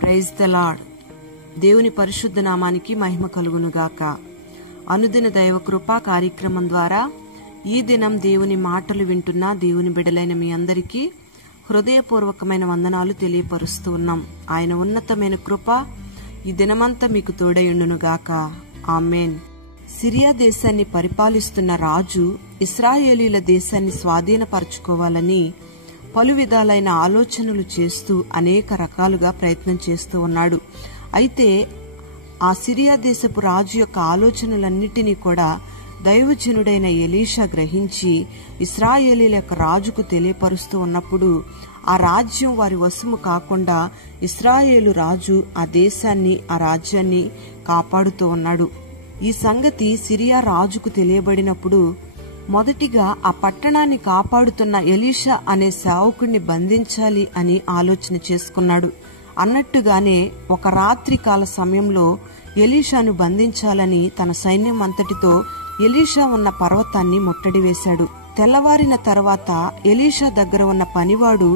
Praise the lord. దేవుని పరిశుద్ధ నామానికి మహిమ కలుగునుగాక. అనుదిన దైవ కృపా కార్యక్రమం ద్వారా ఈ దినం దేవుని మాటలు వింటున్న దేవుని బిడ్డలైన మీ అందరికీ హృదయపూర్వకమైన వందనాలు తెలియపరుస్తూ ఉన్నాం. ఆయన ఉన్నతమైన కృప ఈ దినమంతా మీకు తోడయుండునుగాక. ఆమేన్. సిరియా దేశాన్ని పరిపాలిస్తున్న రాజు ఇశ్రాయేలీల దేశాన్ని స్వాధీనపరచుకోవాలని పలు విధాలైన ఆలోచనలు చేస్తూ అనేక రకాలుగా ప్రయత్నం చేస్తూ ఉన్నాడు. అయితే ఆ సిరియా దేశపు రాజు యొక్క ఆలోచనలన్నిటినీ కూడా దైవజనుడైన ఎలీషా గ్రహించి ఇశ్రాయేలీల యొక్క రాజుకు తెలియపరుస్తూ ఉన్నప్పుడు ఆ రాజ్యం వారి వశము కాకుండా ఇశ్రాయేలు రాజు ఆ దేశాన్ని, ఆ రాజ్యాన్ని కాపాడుతూ ఉన్నాడు. ఈ సంగతి సిరియా రాజుకు తెలియబడినప్పుడు మొదటిగా ఆ పట్టణాన్ని కాపాడుతున్న ఎలీషా అనే సేవకుడిని బంధించాలి అని ఆలోచన చేసుకున్నాడు. అన్నట్టుగానే ఒక రాత్రి కాల సమయంలో ఎలీషాను బంధించాలని తన సైన్యం అంతటితో ఎలీషా ఉన్న పర్వతాన్ని ముట్టడి వేశాడు. తెల్లవారిన తర్వాత ఎలీషా దగ్గర ఉన్న పనివాడు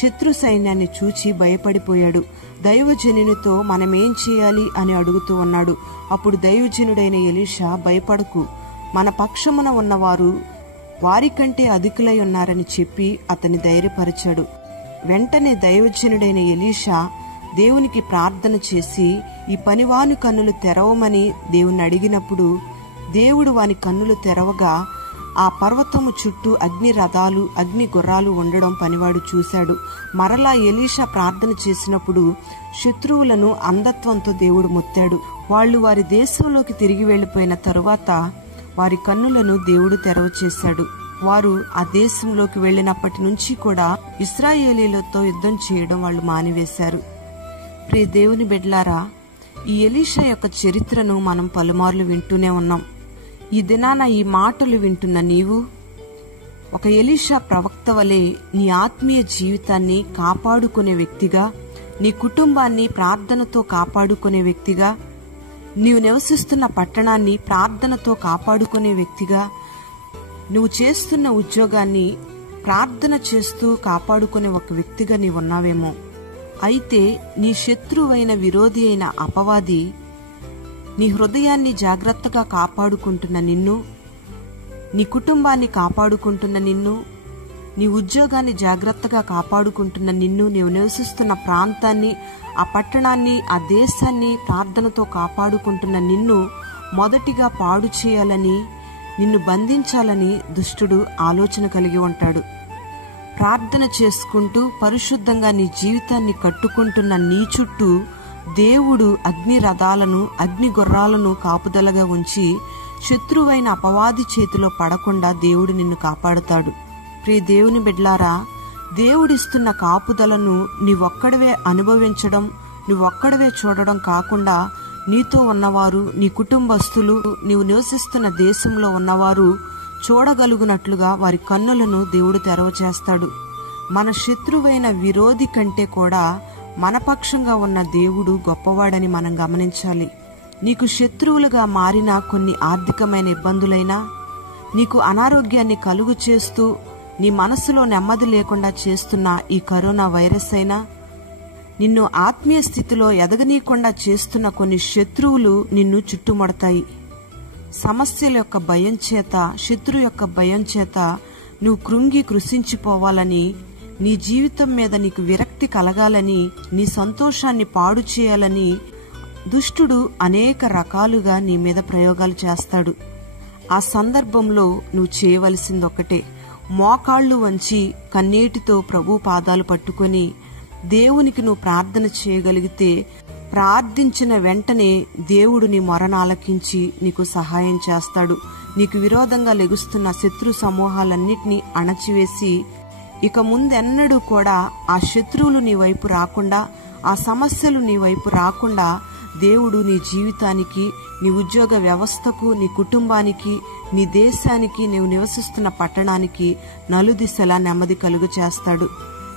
శత్రు సైన్యాన్ని చూచి భయపడిపోయాడు. దైవజనునితో మనమేం చేయాలి అని అడుగుతూ ఉన్నాడు. అప్పుడు దైవజనుడైన ఎలీషా, భయపడకు, మన పక్షమున ఉన్నవారు వారికంటే అధికులై ఉన్నారని చెప్పి అతన్ని ధైర్యపరిచాడు. వెంటనే దైవజనుడైన ఎలీషా దేవునికి ప్రార్థన చేసి ఈ పనివాని కన్నులు తెరవమని దేవుని అడిగినప్పుడు దేవుడు వాని కన్నులు తెరవగా ఆ పర్వతము చుట్టూ అగ్ని రథాలు, అగ్ని గుర్రాలు ఉండడం పనివాడు చూశాడు. మరలా ఎలీషా ప్రార్థన చేసినప్పుడు శత్రువులను అంధత్వంతో దేవుడు ముత్తాడు. వాళ్లు వారి దేశంలోకి తిరిగి వెళ్లిపోయిన తరువాత వారి కన్నులను దేవుడు తెరవ చేశాడు. వారు ఆ దేశంలోకి వెళ్లినప్పటి నుంచి కూడా ఇశ్రాయేలీలతో యుద్ధం చేయడం వాళ్ళు మానివేశారు. ప్రియ దేవుని బిడ్డలారా, ఈ ఎలీషా యొక్క చరిత్రను మనం పలుమార్లు వింటూనే ఉన్నాం. ఈ దినాన ఈ మాటలు వింటున్న నీవు ఒక ఎలీషా ప్రవక్త వలె నీ ఆత్మీయ జీవితాన్ని కాపాడుకునే వ్యక్తిగా, నీ కుటుంబాన్ని ప్రార్థనతో కాపాడుకునే వ్యక్తిగా, నీవు నివసిస్తున్న పట్టణాన్ని ప్రార్థనతో కాపాడుకునే వ్యక్తిగా, నువ్వు చేస్తున్న ఉద్యోగాన్ని ప్రార్థన చేస్తూ కాపాడుకునే ఒక వ్యక్తిగా నీవున్నావేమో. అయితే నీ శత్రువైన విరోధి అయిన అపవాది నీ హృదయాన్ని జాగ్రత్తగా కాపాడుకుంటున్న నిన్ను, నీ కుటుంబాన్ని కాపాడుకుంటున్న నిన్ను, నీ ఉద్యోగాన్ని జాగ్రత్తగా కాపాడుకుంటున్న నిన్ను, నీవు నివసిస్తున్న ప్రాంతాన్ని, ఆ పట్టణాన్ని, ఆ దేశాన్ని ప్రార్థనతో కాపాడుకుంటున్న నిన్ను మొదటిగా పాడు చేయాలని, నిన్ను బంధించాలని దుష్టుడు ఆలోచన కలిగి ఉంటాడు. ప్రార్థన చేసుకుంటూ పరిశుద్ధంగా నీ జీవితాన్ని కట్టుకుంటున్న నీ చుట్టూ దేవుడు అగ్ని రథాలను, అగ్ని గుర్రాలను కాపుదలగా ఉంచి శత్రువైన అపవాది చేతిలో పడకుండా దేవుడు నిన్ను కాపాడుతాడు. ప్రియ దేవుని బిడ్డలారా, దేవుడిస్తున్న కాపుదలను నీవొక్కడవే అనుభవించడం, నువ్వొక్కడవే చూడడం కాకుండా నీతో ఉన్నవారు, నీ కుటుంబస్తులు, నీవు నివసిస్తున్న దేశంలో ఉన్నవారు చూడగలుగునట్లుగా వారి కన్నులను దేవుడు తెరవ చేస్తాడు. మన శత్రువైన విరోధి కంటే కూడా మన పక్షంగా ఉన్న దేవుడు గొప్పవాడని మనం గమనించాలి. నీకు శత్రువులుగా మారిన కొన్ని ఆర్థికమైన ఇబ్బందులైనా, నీకు అనారోగ్యాన్ని కలుగు చేస్తూ నీ మనసులో నెమ్మది లేకుండా చేస్తున్న ఈ కరోనా వైరస్ అయినా, నిన్ను ఆత్మీయ స్థితిలో ఎదగనీయకుండా చేస్తున్న కొన్ని శత్రువులు నిన్ను చుట్టుముడతాయి. సమస్యల యొక్క భయం చేత, శత్రు యొక్క భయం చేత నువ్వు కృంగి కృషించిపోవాలని, నీ జీవితం మీద నీకు విరక్తి కలగాలని, నీ సంతోషాన్ని పాడు చేయాలని దుష్టుడు అనేక రకాలుగా నీ మీద ప్రయోగాలు చేస్తాడు. ఆ సందర్భంలో నువ్వు చేయవలసింది ఒకటే, మోకాళ్లు వంచి కన్నీటితో ప్రభు పాదాలు పట్టుకొని దేవునికి నువ్వు ప్రార్థన చేయగలిగితే ప్రార్థించిన వెంటనే దేవుడు నీ మొరను ఆలకించి నీకు సహాయం చేస్తాడు. నీకు విరోధంగా లెగుస్తున్న శత్రు సమూహాలన్నిటినీ అణచివేసి ఇక ముందెన్నడూ కూడా ఆ శత్రువులు నీ వైపు రాకుండా, ఆ సమస్యలు నీ వైపు రాకుండా దేవుడు నీ జీవితానికి, నీ ఉద్యోగ వ్యవస్థకు, నీ కుటుంబానికి, నీ దేశానికి, నీవు నివసిస్తున్న పట్టణానికి నలుదిశలా నెమ్మది కలుగు చేస్తాడు.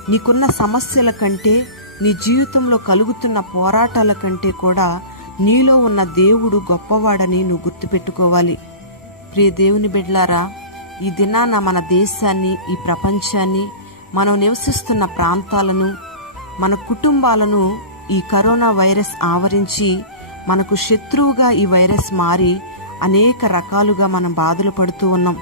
నీకున్న సమస్యల కంటే, నీ జీవితంలో కలుగుతున్న పోరాటాల కంటే కూడా నీలో ఉన్న దేవుడు గొప్పవాడని నువ్వు గుర్తుపెట్టుకోవాలి. ప్రియ దేవుని బిడ్డలారా, ఈ దినాన మన దేశాన్ని, ఈ ప్రపంచాన్ని, మనం నివసిస్తున్న ప్రాంతాలను, మన కుటుంబాలను ఈ కరోనా వైరస్ ఆవరించి మనకు శత్రువుగా ఈ వైరస్ మారి అనేక రకాలుగా మనం బాధలు పడుతూ ఉన్నాం.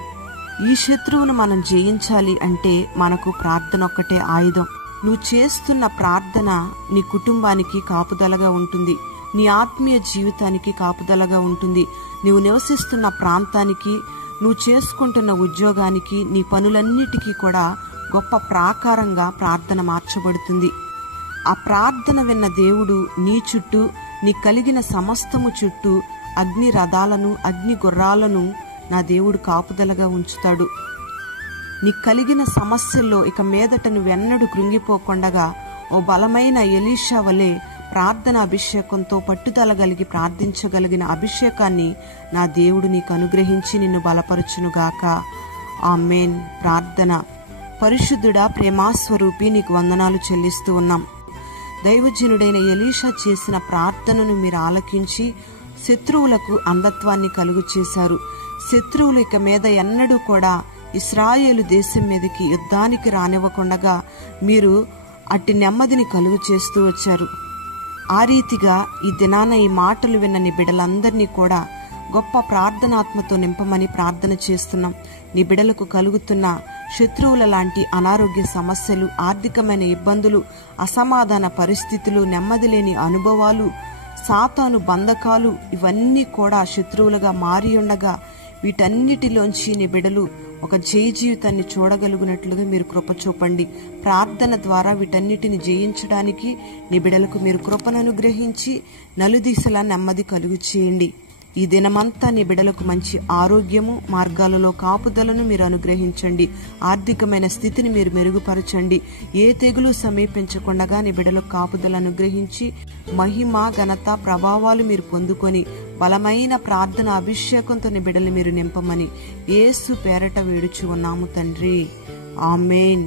ఈ శత్రువును మనం జయించాలి అంటే మనకు ప్రార్థన ఒక్కటే ఆయుధం. నువ్వు చేస్తున్న ప్రార్థన నీ కుటుంబానికి కాపుదలగా ఉంటుంది, నీ ఆత్మీయ జీవితానికి కాపుదలగా ఉంటుంది. నువ్వు నివసిస్తున్న ప్రాంతానికి, నువ్వు చేసుకుంటున్న ఉద్యోగానికి, నీ పనులన్నిటికీ కూడా గొప్ప ప్రాకారంగా ప్రార్థన మార్చబడుతుంది. ఆ ప్రార్థన విన్న దేవుడు నీ చుట్టూ, నీ కలిగిన సమస్తము చుట్టూ అగ్ని రథాలను, అగ్ని గుర్రాలను నా దేవుడు కాపుదలగా ఉంచుతాడు. నీ కలిగిన సమస్యల్లో ఇక మీదట నువ్వెన్నడూ కృంగిపోకుండగా ఓ బలమైన ఎలీషా వలె ప్రార్థన అభిషేకంతో పట్టుదల కలిగి ప్రార్థించగలిగిన అభిషేకాన్ని నా దేవుడు నీకు అనుగ్రహించి నిన్ను బలపరచునుగాక. ఆమేన్. ప్రార్థన. పరిశుద్ధుడా, ప్రేమాస్వరూపి, నీకు వందనాలు చెల్లిస్తూ ఉన్నాం. దైవజనుడైన ఎలీషా చేసిన ప్రార్థనను మీరు ఆలకించి శత్రువులకు అంధత్వాన్ని కలుగు చేశారు. శత్రువులు ఇక మీద ఎన్నడూ కూడా ఇశ్రాయేలు దేశం మీదకి యుద్ధానికి రానివ్వకుండగా మీరు అట్టి నెమ్మదిని కలుగు చేస్తూ వచ్చారు. ఆ రీతిగా ఈ దినాన ఈ మాటలు విన్న నీ బిడ్డలందరినీ కూడా గొప్ప ప్రార్థనాత్మతో నింపమని ప్రార్థన చేస్తున్నాం. నీ బిడ్డలకు కలుగుతున్న శత్రువుల లాంటి అనారోగ్య సమస్యలు, ఆర్థికమైన ఇబ్బందులు, అసమాధాన పరిస్థితులు, నెమ్మది లేని అనుభవాలు, సాతాను బంధకాలు ఇవన్నీ కూడా శత్రువులుగా మారి ఉండగా వీటన్నిటిలోంచి నీ బిడ్డలు ఒక జయ జీవితాన్ని చూడగలుగునట్లుగా మీరు కృప చూపండి. ప్రార్థన ద్వారా వీటన్నిటిని జయించడానికి నీ బిడ్డలకు మీరు కృపను అనుగ్రహించి నలుదిశలా నెమ్మది కలుగు చేయండి. ఈ దినమంతా నీ బిడ్డలకు మంచి ఆరోగ్యము, మార్గాలలో కాపుదలను మీరు అనుగ్రహించండి. ఆర్థికమైన స్థితిని మీరు మెరుగుపరచండి. ఏ తెగులు సమీపించకుండా నీ బిడ్డలకు కాపుదలను అనుగ్రహించి మహిమ, ఘనత, ప్రభావాలు మీరు పొందుకొని బలమైన ప్రార్థన అభిషేకంతో నీ బిడ్డలు మీరు నింపమని యేసు పేరట వేడుచు ఉన్నాము తండ్రి. ఆమేన్.